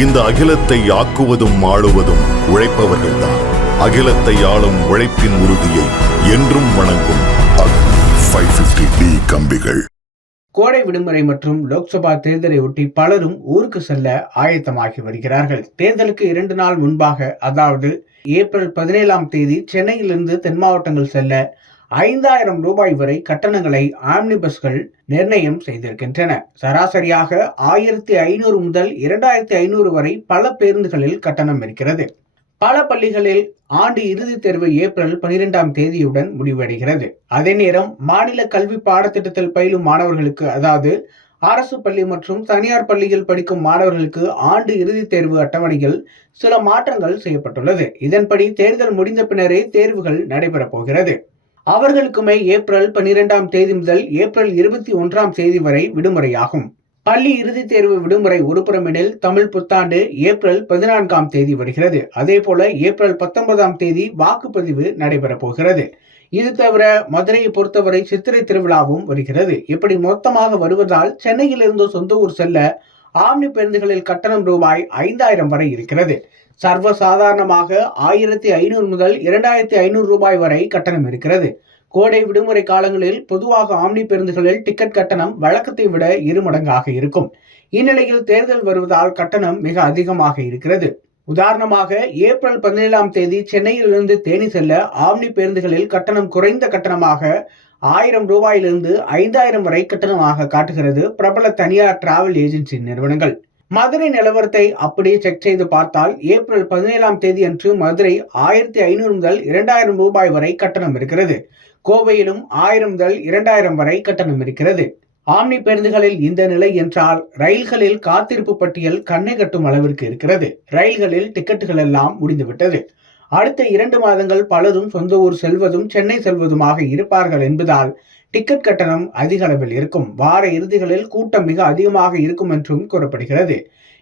இந்த அகிலத்தை ஆக்குவதும் ஆளுவதும் உழைப்பவர்கள்தான். அகிலத்தை ஆளும் உழைப்பின் உறுதியை என்றும் வணங்கும் 550D கம்பிகள். கோடை விடுமுறை மற்றும் லோக்சபா தேர்தலை ஒட்டி பலரும் ஊருக்கு செல்ல ஆயத்தமாகி வருகிறார்கள். தேர்தலுக்கு 2 நாள் முன்பாக, அதாவது ஏப்ரல் 17ஆம் தேதி சென்னையிலிருந்து தென் மாவட்டங்கள் செல்ல 5000 ரூபாய் வரை கட்டணங்களை ஆம்னி பஸ்கள் நிர்ணயம் செய்திருக்கின்றன. சராசரியாக 1500 முதல் 2500 வரை பல பேருந்துகளில் கட்டணம் இருக்கிறது. பல பள்ளிகளில் ஆண்டு இறுதித் தேர்வு ஏப்ரல் 12ஆம் தேதியுடன் முடிவடைகிறது. அதே நேரம் மாநில கல்வி பாடத்திட்டத்தில் பயிலும் மாணவர்களுக்கு, அதாவது அரசு பள்ளி மற்றும் தனியார் பள்ளியில் படிக்கும் மாணவர்களுக்கு ஆண்டு இறுதித் தேர்வு அட்டவணையில் சில மாற்றங்கள் செய்யப்பட்டுள்ளது. இதன்படி தேர்தல் முடிந்த பின்னரே தேர்வுகள் நடைபெறப் போகிறது. அவர்களுக்குமே ஏப்ரல் 12ஆம் தேதி முதல் ஏப்ரல் 21ஆம் தேதி வரை விடுமுறையாகும். பள்ளி இறுதித் தேர்வு விடுமுறை ஒருபுறமெனில் தமிழ் புத்தாண்டு ஏப்ரல் 14ஆம் தேதி வருகிறது. அதே போல ஏப்ரல் 19ஆம் தேதி வாக்குப்பதிவு நடைபெறப் போகிறது. இது தவிர மதுரையை பொறுத்தவரை சித்திரை திருவிழாவும் வருகிறது. இப்படி மொத்தமாக வருவதால் சென்னையிலிருந்து சொந்த ஊர் செல்ல ஆம்னி பேருந்துகளில் கட்டணம் ரூபாய் 5000 வரை இருக்கிறது. சர்வசாதாரணமாக 1500 முதல் 2500 ரூபாய் வரை கட்டணம் இருக்கிறது. கோடை விடுமுறை காலங்களில் பொதுவாக ஆம்னி பேருந்துகளில் டிக்கெட் கட்டணம் வழக்கத்தை விட 2 மடங்காக இருக்கும். இந்நிலையில் தேர்தல் வருவதால் கட்டணம் மிக அதிகமாக இருக்கிறது. உதாரணமாக ஏப்ரல் 17ஆம் தேதி சென்னையிலிருந்து தேனி செல்ல ஆம்னி பேருந்துகளில் கட்டணம் குறைந்த கட்டணமாக 1000 ரூபாயிலிருந்து 5000 வரை கட்டணமாக காட்டுகிறது பிரபல தனியார் டிராவல் ஏஜென்சி நிறுவனங்கள். மதுரை நிலவரத்தை அப்படியே செக் செய்து பார்த்தால் ஏப்ரல் 17ஆம் தேதி அன்று மதுரை 1500 முதல் 2000 ரூபாய் வரை கட்டணம் இருக்கிறது. கோவையிலும் 1000 முதல் 2000 வரை கட்டணம் இருக்கிறது. ஆம்னி பேருந்துகளில் இந்த நிலை என்றால் ரயில்களில் காத்திருப்பு பட்டியல் கண்ணை கட்டும் அளவிற்கு இருக்கிறது. ரயில்களில் டிக்கெட்டுகள் எல்லாம் முடிந்துவிட்டது. அடுத்த 2 மாதங்கள் பலரும் சொந்த ஊர் செல்வதும் சென்னை செல்வதுமாக இருப்பார்கள் என்பதால் டிக்கெட் கட்டணம் அதிக அளவில் இருக்கும். வார இறுதிகளில் கூட்டம் மிக அதிகமாக இருக்கும் என்றும் கூறப்படுகிறது.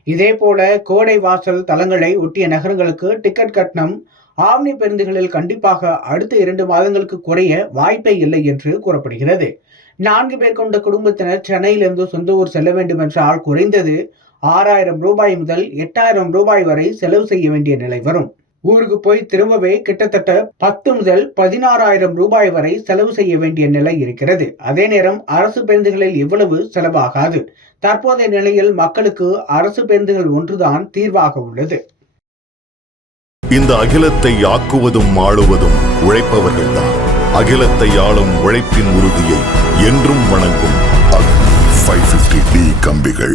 இதே போல கோடை வாசல் தலங்களை ஒட்டிய நகரங்களுக்கு டிக்கெட் கட்டணம் ஆம்னி பேருந்துகளில் கண்டிப்பாக அடுத்த 2 மாதங்களுக்கு குறைய வாய்ப்பே இல்லை என்று கூறப்படுகிறது. 4 பேர் கொண்ட குடும்பத்தினர் சென்னையிலிருந்து சொந்த ஊர் செல்ல வேண்டும் என்றால் குறைந்தது 6000 ரூபாய் முதல் 8000 ரூபாய் வரை செலவு செய்ய வேண்டிய நிலை வரும். ஊருக்கு போய் திரும்பவே கிட்டத்தட்ட 10 முதல் 16000 ரூபாய் வரை செலவு செய்ய வேண்டிய நிலை இருக்கிறது. அதே நேரம் அரசு பேருந்துகளில் இவ்வளவு செலவாகாது. தற்போதைய நிலையில் மக்களுக்கு அரசு பேருந்துகள் ஒன்றுதான் தீர்வாக உள்ளது. இந்த அகிலத்தை ஆக்குவதும் ஆளுவதும் உழைப்பவர்கள்தான். அகிலத்தை ஆளும் உழைப்பின் உறுதியை என்றும் வணங்கும் 550D கம்பிகள்.